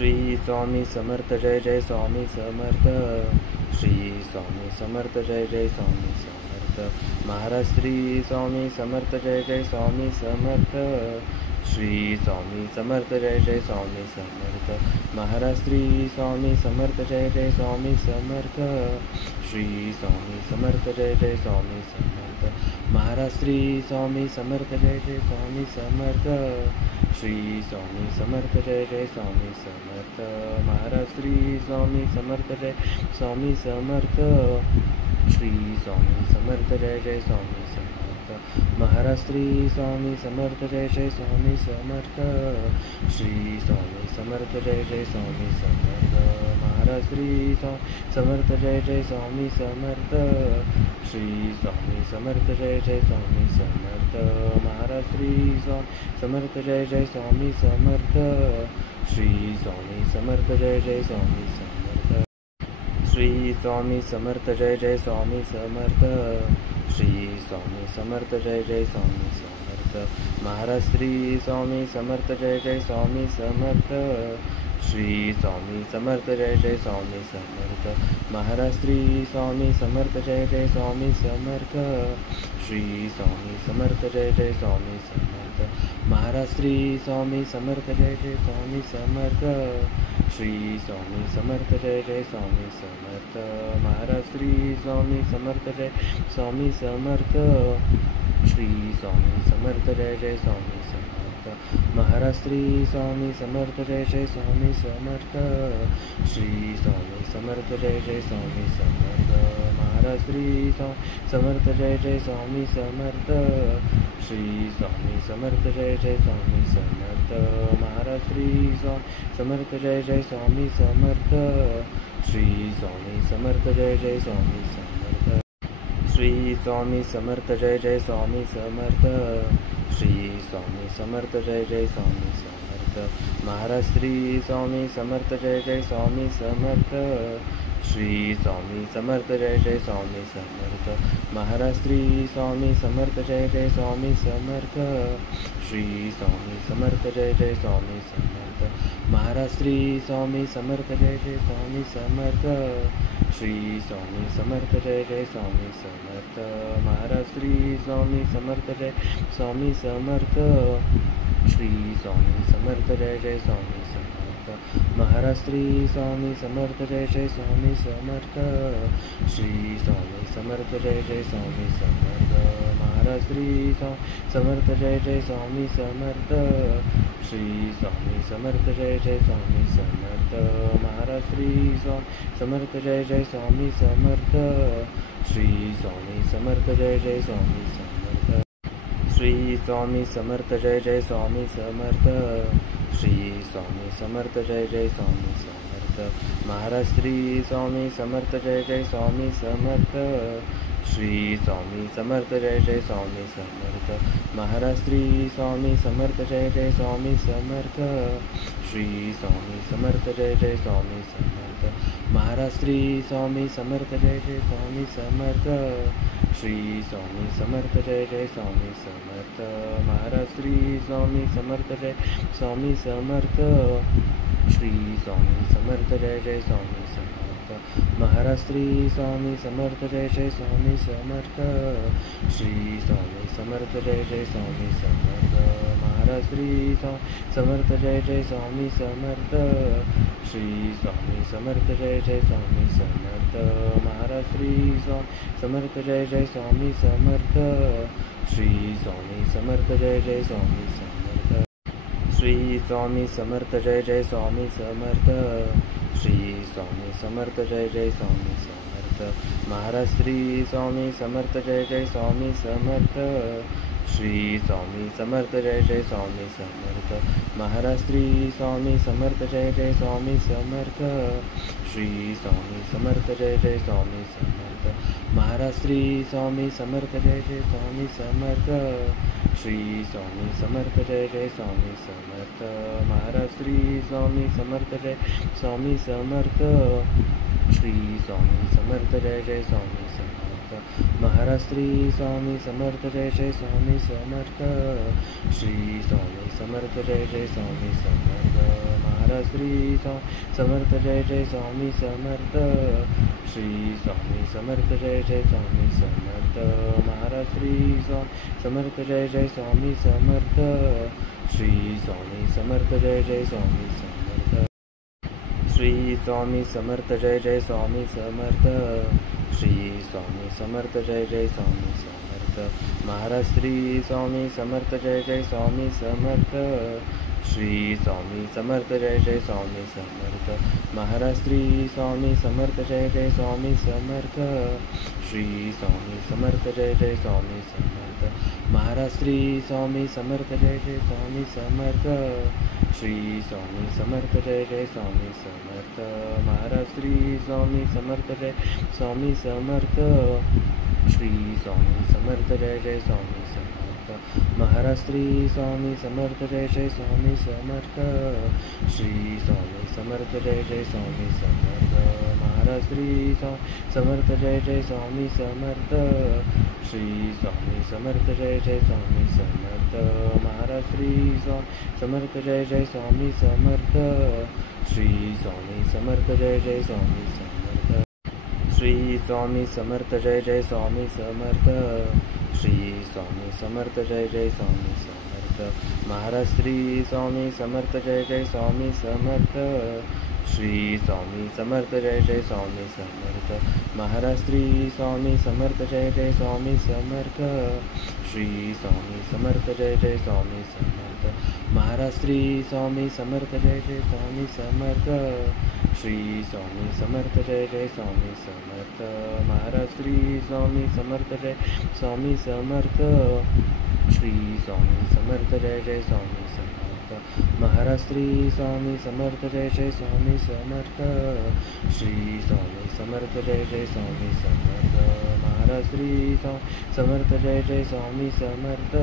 Shri Swami Samarth Jai Jai Swami Samarth. Shri Swami Samarth Jai Jai Swami Samarth. Maharaj Shri Swami Samarth Jai Jai Swami Samarth. Shri Swami Samarth Jai Jai Swami Samarth. Maharaj Shri Swami Samarth Jai Jai Swami Samarth. Shri Swami Samarth Jai Jai Swami Samarth. Maharaj Shri Swami Samarth Jai Jai Swami Samarth. Shri Swami Samarth Jai Jai Swami Samarth. Maharaj Shri Swami Samarth Jai Swami Samarth. Shri Swami Samarth Jai Jai Swami Samarth. Maharaj Shri Swami Samarth Jai Jai Swami Samarth. Shri Swami Samarth Jai Jai Swami Samarth. Maharaj Shri Swami Samarth Jai Jai Swami Samarth. Shri Swami Samarth Jai Jai Swami Samarth. Maharaj Shri Swami Samarth Jai Jai Swami Samarth. Shri Swami Samarth Jai Jai Swami Samarth. Shri Swami Samarth Jai Jai Swami Samarth. Shri Swami Samarth Jai Jai Swami Samarth. Maharaj Shri Swami Samarth Jai Jai Swami Samarth. Shri Swami Samarth Jai Jai Swami Samarth. Maharaj Shri Swami Samarth Jai Jai Swami Samarth. Shri Swami Samarth Jai Jai Swami Samarth. Maharaj Shri Swami Samarth Jai Jai Swami Samarth. Shri Swami Samarth Jai Jai Swami Samarth. Maharaj Shri Swami Samarth Jai Swami Samarth. Shri Swami Samarth Jai Jai Swami Samarth. Maharaj Shri Swami Samarth Jai Jai Swami Samarth. Shri Swami Samarth Jai Jai Swami Samarth. Maharaj Shri Swami Samarth Jai Jai Swami Samarth. Shri Swami Samarth Jai Jai Swami Samarth. Maharaj Shri Swami Samarth Jai Jai Swami Samarth. Shri Swami Samarth Jai Jai Swami Samarth. Shri Swami Samarth Jai Jai Swami Samarth. Shri Swami Samarth Jai Jai Swami Samarth. Maharaj Shri Swami Samarth Jai Jai Swami Samarth. Shri Swami Samarth Jai Jai Swami Samarth. Maharaj Shri Swami Samarth Jai Jai Swami Samarth. Shri Swami Samarth Jai Jai Swami Samarth. Maharaj Shri Swami Samarth Jai Jai Swami Samarth. Shri Swami Samarth Jai Jai Swami Samarth. Maharaj Shri Swami Samarth Jai Swami Samarth. Shri Swami Samarth Jai Jai Swami Samarth. Maharaj Shri Swami Samarth Jai Jai Swami Samarth. Shri Swami Samarth Jai Jai Swami Samarth. Maharaj Shri Swami Samarth Jai Jai Swami Samarth. Shri Swami Samarth Jai Jai Swami Samarth. Maharaj Shri Swami Samarth Jai Jai Swami Samarth. Shri Swami Samarth Jai Jai Swami Samarth. Shri Swami Samarth Jai Jai Swami Samarth. Shri Swami Samarth Jai Jai Swami Samarth. Maharaj Shri Swami Samarth Jai Jai Swami Samarth. Shri Swami Samarth Jai Jai Swami Samarth. Maharaj Shri Swami Samarth Jai Jai Swami Samarth. Shri Swami Samarth Jai Jai Swami Samarth. Maharaj Shri Swami Samarth Jai Jai Swami Samarth. Shri Swami Samarth Jai Jai Swami Samarth. Maharaj Shri Swami Samarth Jai Swami Samarth. Shri Swami Samarth Jai Jai Swami Samarth. Maharaj Shri Swami Samarth Jai Jai Swami Samarth. Shri Swami Samarth Jai Jai Swami Samarth. Maharaj Shri Swami Samarth Jai Jai Swami Samarth. Shri Swami Samarth Jai Jai Swami Samarth. Maharaj Shri Swami Samarth Jai Jai Swami Samarth. Shri Swami Samarth Jai Jai Swami Samarth. Shri Swami Samarth Jai Jai Swami Samarth. Shri Swami Samarth Jai Jai Swami Samarth. Maharaj Shri Swami Samarth Jai Jai Swami Samarth. Shri Swami Samarth Jai Jai Swami Samarth. Maharaj Shri Swami Samarth Jai Jai Swami Samarth. Shri Swami Samarth Jai Jai Swami Samarth. Maharaj Shri Swami Samarth Jai Jai Swami Samarth. Shri Swami Samarth Jai Jai Swami Samarth. Maharaj Shri Swami Samarth Jai Swami Samarth. Shri Swami Samarth Jai Jai Swami Samarth. Maharaj Shri Swami Samarth Jai Jai Swami Samarth Shri Swami Samarth Jai Jai Swami Samarth Maharaj Shri Swami Samarth Jai Jai Swami Samarth Shri Swami Samarth Jai Jai Swami Samarth Maharaj Shri Swami Samarth Jai Jai Swami Samarth Shri Swami Samarth Jai Jai Swami Samarth Shri Swami Samarth Jai Jai Swami Samarth Shri Swami Samarth Jai Jai Swami Samarth Maharaj Shri Swami Samarth Jai Jai Swami Samarth Shri Swami Samarth Jai Jai Swami Samarth Maharaj Shri Swami Samarth Jai Jai Swami Samarth Shri Swami Samarth Jai Jai Swami Samarth Maharaj Shri Swami Samarth Jai Jai Swami Samarth Shri Swami Samarth Jai Jai Swami Samarth Maharaj Shri Swami Samarth Jai Swami Samarth Shri Swami Samarth Jai Jai Swami Samarth Maharaj Shri Swami Samarth Jai Jai Swami Samarth Shri Swami Samarth Jai Jai Swami Samarth Maharaj Shri Swami Samarth Jai Jai Swami Samarth Shri Swami Samarth Jai Jai Swami Samarth Maharaj Shri Swami Samarth Jai Jai Swami Samarth Shri Swami Samarth Jai Jai Swami Samarth Shri Swami Samarth Jai Jai Swami Samarth Shri Swami Samarth Jai Jai Swami Samarth Maharaj Shri Swami Samarth Jai Jai Swami Samarth Shri Swami Samarth Jai Jai Swami Samarth Maharaj Shri Swami Samarth Jai Jai Swami Samarth Shri Swami Samarth Jai Jai Swami Samarth Maharaj Shri Swami Samarth Jai Jai Swami Samarth Shri Swami Samarth Jai Jai Swami Samarth Maharaj Shri Swami Samarth Jai Swami Samarth Shri Swami Samarth Jai Jai Swami Samarth Maharaj Shri Swami Samarth Jai Jai Swami Samarth Shri Swami Samarth Jai Jai Swami Samarth Maharaj Shri Swami Samarth Jai Jai Swami Samarth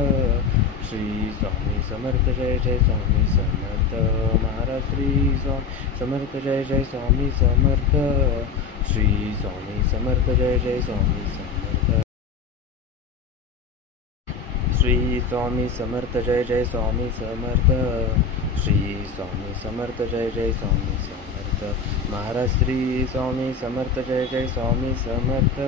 Shri Swami Samarth Jai Jai Swami Samarth Maharaj Shri Swami Samarth Jai Jai Swami Samarth Shri Swami Samarth Jai Jai Swami Samarth Shri Swami Samarth Jai Jai Swami Samarth Shri Swami Samarth Jai Jai Swami Samarth Maharaj Shri Swami Samarth Jai Jai Swami Samarth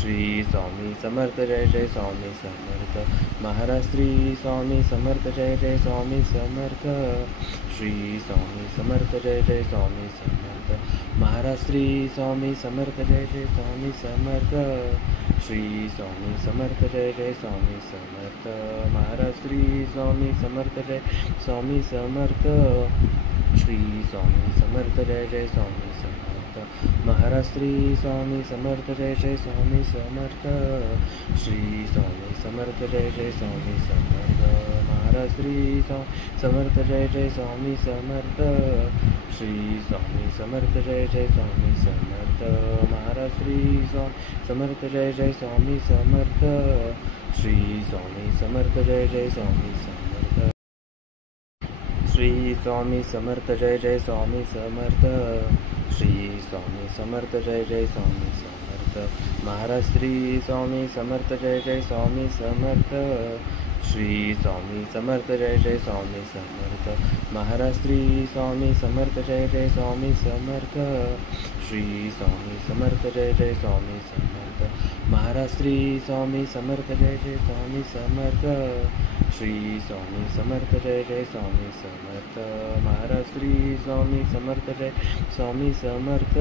Shri Swami Samarth Jai Jai Swami Samarth Maharaj Shri Swami Samarth Jai Jai Swami Samarth Shri Swami Samarth Jai Jai Swami Samarth Maharaj Shri Swami Samarth Jai Jai Swami Samarth Shri Swami Samarth Jai Jai Swami Samarth Maharaj Shri Swami Samarth Jai Swami Samarth Shri Swami Samarth Jai Jai Swami Samarth Maharaj Shri Swami Samarth Jai Jai Swami Samarth Shri Swami Samarth Jai Jai Swami Samarth Maharaj Shri Swami Samarth Jai Jai Swami Samarth Shri Swami Samarth Jai Jai Swami Samarth Maharaj Shri Swami Samarth Jai Jai Swami Samarth Shri Swami Samarth Jai Jai Swami Samarth Shri Swami Samarth Jai Jai Swami Samarth Shri Swami Samarth Jai Jai Swami Samarth Maharaj Shri Swami Samarth Jai Jai Swami Samarth Shri Swami Samarth Jai Jai Swami Samarth Maharaj Shri Swami Samarth Jai Jai Swami Samarth Shri Swami Samarth Jai Jai Swami Samarth Maharaj Shri Swami Samarth Jai Jai Swami Samarth Shri Swami Samarth Jai Jai Swami Samarth Maharaj Shri Swami Samarth Jai Swami Samarth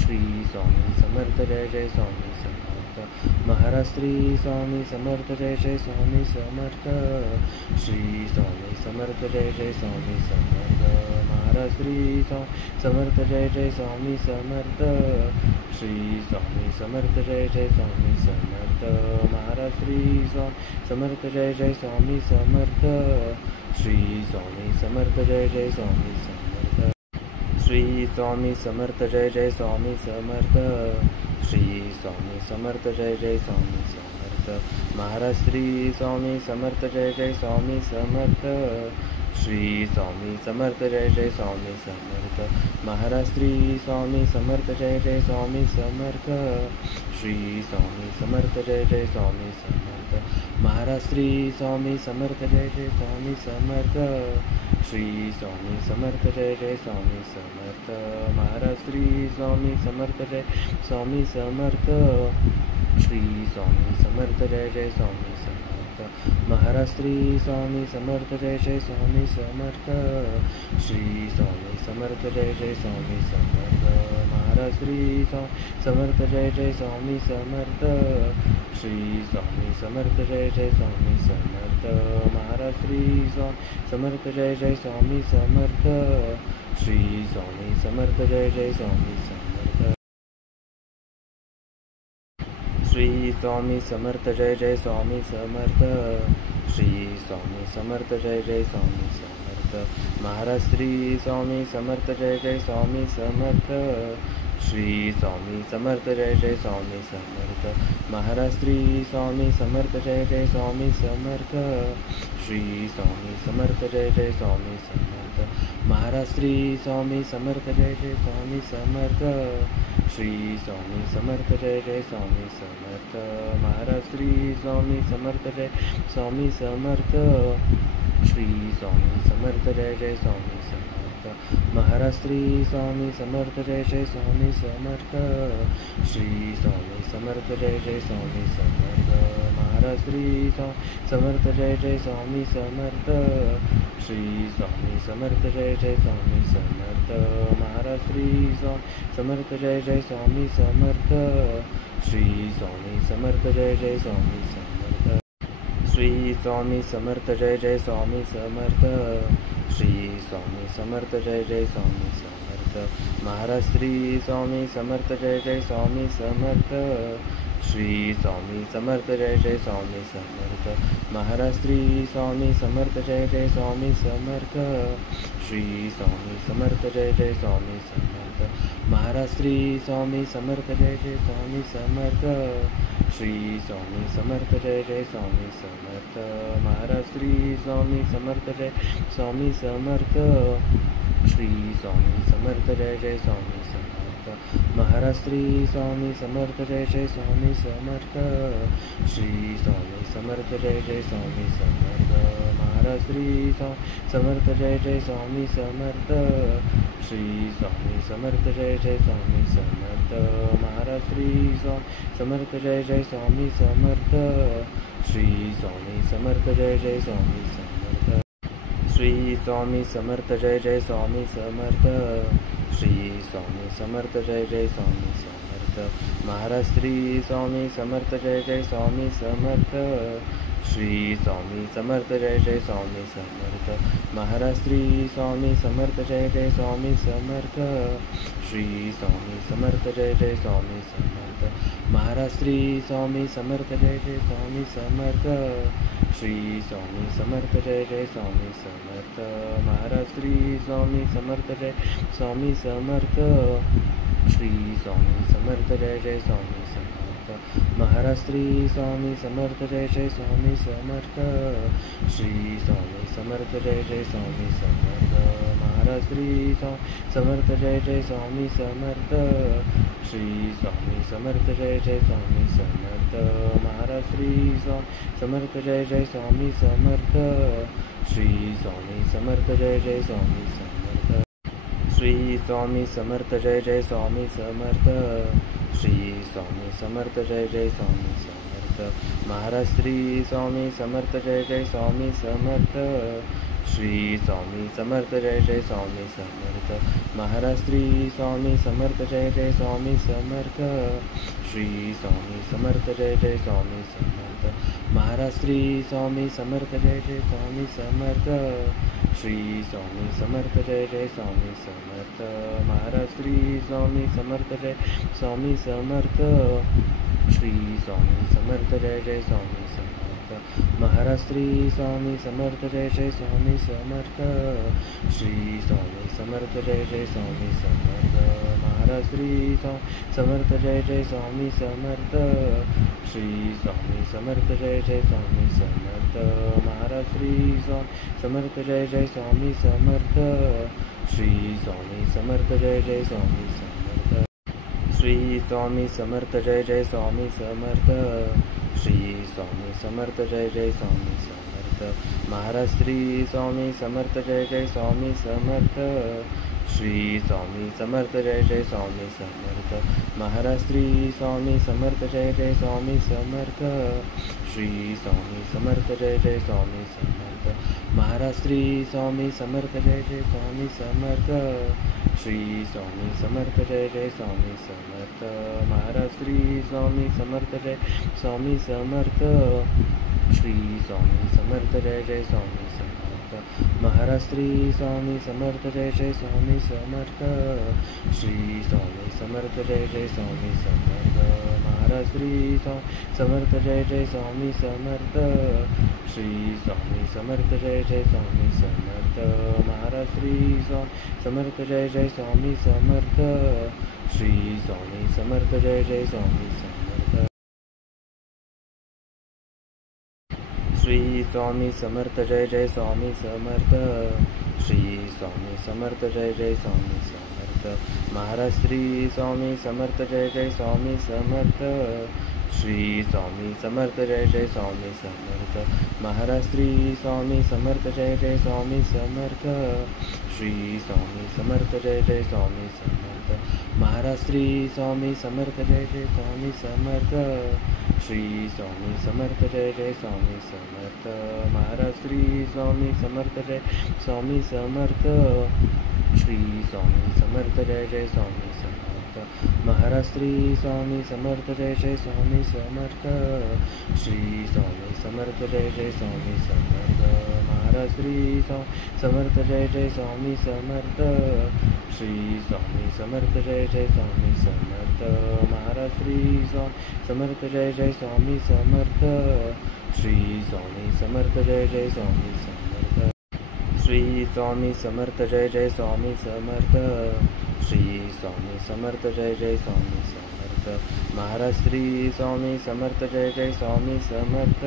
Shri Swami Samarth Jai Jai Swami Samarth Maharaj Shri Swami Samarth Jai Jai Swami Samarth Shri Swami Samarth Jai Jai Swami Samarth Maharaj Shri Swami Samarth Jai Jai Swami Samarth Shri Swami Samarth Jai Jai Swami Samarth Maharaj Shri Swami Samarth Jai Jai Swami Samarth Shri Swami Samarth Jai Jai Swami Samarth Shri Swami Samarth Jai Jai Swami Samarth Shri Swami Samarth Jai Jai Swami Samarth Samarth Maharaj Shri Swami Samarth Jai Jai Swami Samarth Shri Swami Samarth Jai Jai Swami Samarth Maharaj Shri Swami Samarth Jai Jai Swami Samarth Shri Swami Samarth Jai Jai Swami Samarth Maharaj Shri Swami Samarth Jai Jai Swami Samarth Shri Swami Samarth Jai Jai Swami Samarth Maharaj Shri Swami Samarth Jai Swami Samarth Shri Swami Samarth Jai Jai Swami Samarth Maharaj Shri Swami Samarth Jai Jai Swami Samarth Shri Swami Samarth Jai Jai Swami Samarth Maharaj Shri Swami Samarth Jai Jai Swami Samarth Shri Swami Samarth Jai Jai Swami Samarth Maharaj Shri Swami Samarth Jai Jai Swami Samarth Shri Swami Samarth Jai Jai Swami Samarth Shri Swami Samarth Jai Jai Swami Samarth Shri Swami Samarth Jai Jai Swami Samarth Maharaj Shri Swami Samarth Jai Jai Swami Samarth Shri Swami Samarth Jai Jai Swami Samarth Maharaj Shri Swami Samarth Jai Jai Swami Samarth Shri Swami Samarth Jai Jai Swami Samarth Maharaj Shri Swami Samarth Jai Jai Swami Samarth Shri Swami Samarth Jai Jai Swami Samarth Maharaj Shri Swami Samarth Jai Swami Samarth Shri Swami Samarth Jai Jai Swami Samarth Maharaj Shri Swami Samarth Jai Jai Swami Samarth Shri Swami Samarth Jai Jai Swami Samarth Maharaj Shri Swami Samarth Jai Jai Swami Samarth Shri Swami Samarth Jai Jai Swami Samarth Maharaj Shri Swami Samarth Jai Jai Swami Samarth Shri Swami Samarth Jai Jai Swami Samarth Shri Swami Samarth Jai Jai Swami Samarth Shri Swami Samarth Jai Jai Swami Samarth Maharaj Shri Swami Samarth Jai Jai Swami Samarth Shri Swami Samarth Jai Jai Swami Samarth Maharaj Shri Swami Samarth Jai Jai Swami Samarth Shri Swami Samarth Jai Jai Swami Samarth Maharaj Shri Swami Samarth Jai Jai Swami Samarth Shri Swami Samarth Jai Jai Swami Samarth Maharaj Shri Swami Samarth Jai Swami Samarth Shri Swami Samarth Jai Jai Swami Samarth Maharaj Shri Swami Samarth Jai Jai Swami Samarth Shri Swami Samarth Jai Jai Swami Samarth Maharaj Shri Swami Samarth Jai Jai Swami Samarth Shri Swami Samarth Jai Jai Swami Samarth Maharaj Shri Swami Samarth Jai Jai Swami Samarth Shri Swami Samarth Jai Jai Swami Samarth Shri Swami Samarth Jai Jai Swami Samarth Shri Swami Samarth Jai Jai Swami Samarth Maharaj Shri Swami Samarth Jai Jai Swami Samarth Shri Swami Samarth Jai Jai Swami Samarth Maharaj Shri Swami Samarth Jai Jai Swami Samarth Shri Swami Samarth Jai Jai Swami Samarth Maharaj Shri Swami Samarth Jai Jai Swami Samarth Shri Swami Samarth Jai Jai Swami Samarth Maharaj Shri Swami Samarth Jai Swami Samarth Shri Swami Samarth Jai Jai Swami Samarth Maharaj Shri Swami Samarth Jai Jai Swami Samarth Shri Swami Samarth Jai Jai Swami Samarth Maharaj Shri Swami Samarth Jai Jai Swami Samarth Shri Swami Samarth Jai Jai Swami Samarth Maharaj Shri Swami Samarth Jai Jai Swami Samarth Shri Swami Samarth Jai Jai Swami Samarth Shri Swami Samarth Jai Jai Swami Samarth Shri Swami Samarth Jai Jai Swami Samarth Maharaj Shri Swami Samarth Jai Jai Swami Samarth Shri Swami Samarth Jai Jai Swami Samarth Maharaj Shri Swami Samarth Jai Jai Swami Samarth Shri Swami Samarth Jai Jai Swami Samarth Maharaj Shri Swami Samarth Jai Jai Swami Samarth Shri Swami Samarth Jai Jai Swami Samarth Maharaj Shri Swami Samarth Jai Swami Samarth Shri Swami Samarth Jai Jai Swami Samarth Maharaj Shri Swami Samarth Jai Jai Swami Samarth Shri Swami Samarth Jai Jai Swami Samarth Maharaj Shri Swami Samarth Jai Jai Swami Samarth Shri Swami Samarth Jai Jai Swami Samarth Maharaj Shri Swami Samarth Jai Jai Swami Samarth Shri Swami Samarth Jai Jai Swami Samarth Shri Swami Samarth Jai Jai Swami Samarth Shri Swami Samarth Jai Jai Swami Samarth Maharaj Shri Swami Samarth Jai Jai Swami Samarth Shri Swami Samarth Jai Jai Swami Samarth Maharaj Shri Swami Samarth Jai Jai Swami Samarth Shri Swami Samarth Jai Jai Swami Samarth Maharaj Shri Swami Samarth Jai Jai Swami Samarth Shri Swami Samarth Jai Jai Swami Samarth Maharaj Shri Swami Samarth Jai Swami Samarth Shri Swami Samarth Jai Jai Swami Samarth Maharaj Shri Swami Samarth Jai Jai Swami Samarth Shri Swami Samarth Jai Jai Swami Samarth Maharaj Shri Swami Samarth Jai Jai Swami Samarth Shri Swami Samarth Jai Jai Swami Samarth Maharaj Shri Swami Samarth Jai Jai Swami Samarth Shri Swami Samarth Jai Jai Swami Samarth Shri Swami Samarth Jai Jai Swami Samarth Shri Swami Samarth Jai Jai Swami Samarth Maharaj Shri Swami Samarth Jai Jai Swami Samarth Shri Swami Samarth Jai Jai Swami Samarth Maharaj Shri Swami Samarth Jai Jai Swami Samarth Shri Swami Samarth Jai Jai Swami Samarth Maharaj Shri Swami Samarth Jai Jai Swami Samarth Shri Swami Samarth Jai Jai Swami Samarth Maharaj Shri Swami Samarth Jai Swami Samarth Shri Swami Samarth Jai Jai Swami Samarth Maharaj Shri Swami Samarth Jai Jai Swami Samarth Shri Swami Samarth Jai Jai Swami Samarth Maharaj Shri Swami Samarth Jai Jai Swami Samarth Shri Swami Samarth Jai Jai Swami Samarth Maharaj Shri Swami Samarth Jai Jai Swami Samarth Shri Swami Samarth Jai Jai Swami Samarth Shri Swami Samarth Jai Jai Swami Samarth Shri Swami Samarth Jai Jai Swami Samarth Maharaj Shri Swami Samarth Jai Jai Swami Samarth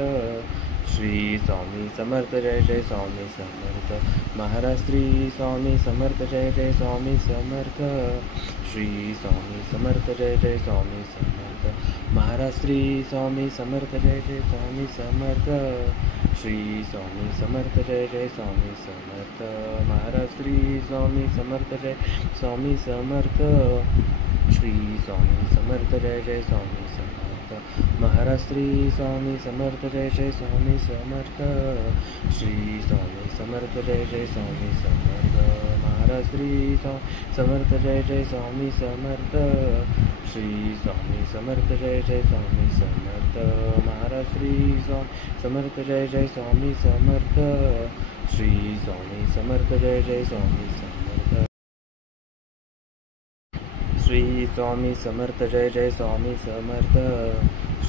Shri Swami Samarth Jai Jai Swami Samarth Maharaj Shri Swami Samarth Jai Jai Swami Samarth Shri Swami Samarth Jai Jai Swami Samarth Maharaj Shri Swami Samarth Jai Jai Swami Samarth Shri Swami Samarth Jai Jai Swami Samarth Maharaj Shri Swami Samarth Jai Swami Samarth Shri Swami Samarth Jai Jai Swami Samarth Maharaj Shri Swami Samarth Jai Jai Swami Samarth Shri Swami Samarth Jai Jai Swami Samarth Maharaj Shri Swami Samarth Jai Jai Swami Samarth Shri Swami Samarth Jai Jai Swami Samarth Maharaj Shri Swami Samarth Jai Jai Swami Samarth Shri Swami Samarth Jai Jai Swami Samarth Shri Swami Samarth Jai Jai Swami Samarth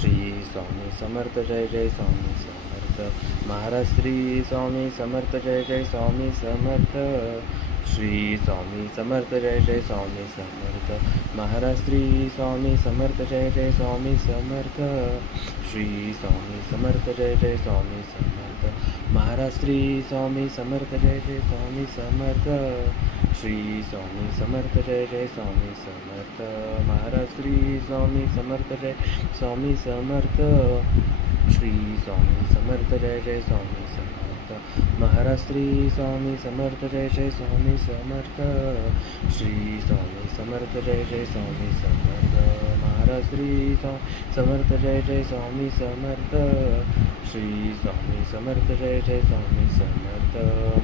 Shri Swami Samarth Jai Jai Swami Samarth Maharaj Shri Swami Samarth Jai Jai Swami Samarth Shri Swami Samarth Jai Jai Swami Samarth Maharaj Shri Swami Samarth Jai Jai Swami Samarth Shri Swami Samarth Jai Jai Swami Samarth Maharaj Shri Swami Samarth Jai Jai Swami Samarth Shri Swami Samarth Jai Jai Swami Samarth Maharaj Shri Swami Samarth Jai Swami Samarth Shri Swami Samarth Jai Jai Swami Samarth Maharaj Shri Swami Samarth Jai Jai Swami Samarth Shri Swami Samarth Jai Jai Swami Samarth Maharaj Shri Swami Samarth Jai Jai Swami Samarth Shri Swami Samarth Jai Jai Swami Samarth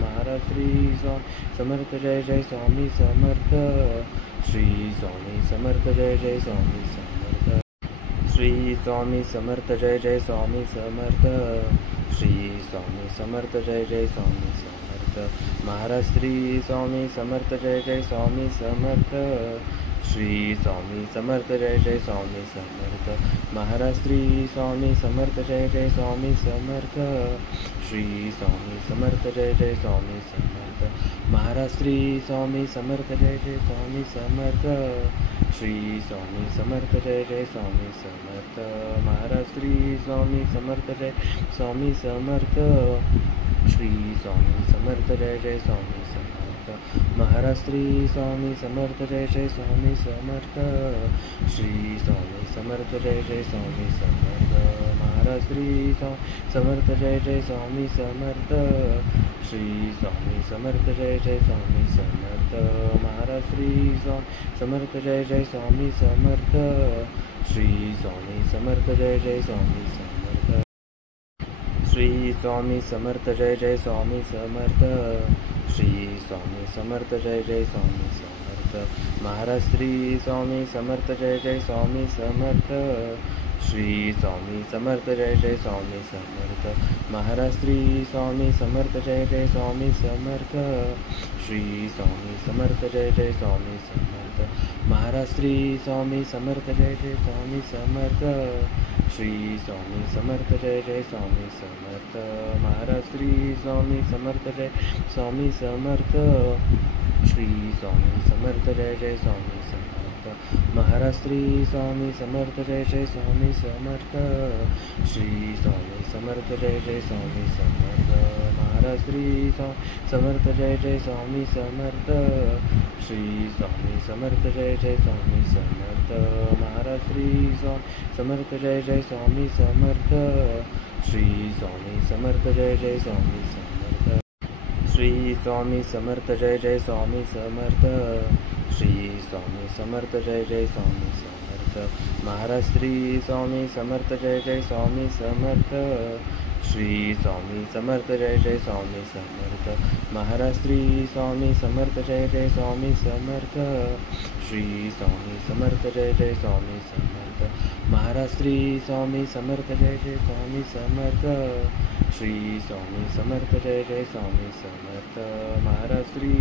Maharaj Shri Swami Samarth Jai Jai Swami Samarth Shri Swami Samarth Jai Jai Swami Samarth Shri Swami Samarth Jai Jai Swami Samarth Shri Swami Samarth Jai Jai Swami Samarth Maharaj Shri Swami Samarth Jai Jai Swami Samarth Shri Swami Samarth Jai Jai Swami Samarth Maharaj Shri Swami Samarth Jai Jai Swami Samarth Shri Swami Samarth Jai Jai Swami Samarth Maharaj Shri Swami Samarth Jai Jai Swami Samarth Shri Swami Samarth Jai Jai Swami Samarth Maharaj Shri Swami Samarth Jai Swami Samarth Shri Swami Samarth Jai Jai Swami Samarth Maharaj Shri Swami Samarth Jai Jai Swami Samarth Shri Swami Samarth Jai Jai Swami Samarth Maharaj Shri Swami Samarth Jai Jai Swami Samarth Shri Swami Samarth Jai Jai Swami Samarth Maharaj Shri Swami Samarth Jai Jai Swami Samarth Shri Swami Samarth Jai Jai Swami Samarth Shri Swami Samarth Jai Jai Swami Samarth Shri Swami Samarth Jai Jai Swami Samarth Maharaj Shri Swami Samarth Jai Jai Swami Samarth Shri Swami Samarth Jai Jai Swami Samarth Maharaj Shri Swami Samarth Jai Jai Swami Samarth Shri Swami Samarth Jai Jai Swami Samarth Maharaj Shri Swami Samarth Jai Jai Swami Samarth Shri Swami Samarth Jai Jai Swami Samarth Maharaj Shri Swami Samarth Jai Swami Samarth Shri Swami Samarth Jai Jai Swami Samarth Maharaj Shri Swami Samarth Jai Jai Swami Samarth Shri Swami Samarth Jai Jai Swami Samarth Maharaj Shri Swami Samarth Jai Jai Swami Samarth Shri Swami Samarth Jai Jai Swami Samarth Maharaj Shri Swami Samarth Jai Jai Swami Samarth Shri Swami Samarth Jai Jai Swami Samarth Shri Swami Samarth Jai Jai Swami Samarth Shri Swami Samarth Jai Jai Swami Samarth Maharaj Shri Swami Samarth Jai Jai Swami Samarth Shri Swami Samarth Jai Jai Swami Samarth Maharaj Shri Swami Samarth Jai Jai Swami Samarth Shri Swami Samarth Jai Jai Swami Samarth Maharaj Shri Swami Samarth Jai Jai Swami Samarth Shri Swami Samarth Jai Jai Swami Samarth Maharaj Shri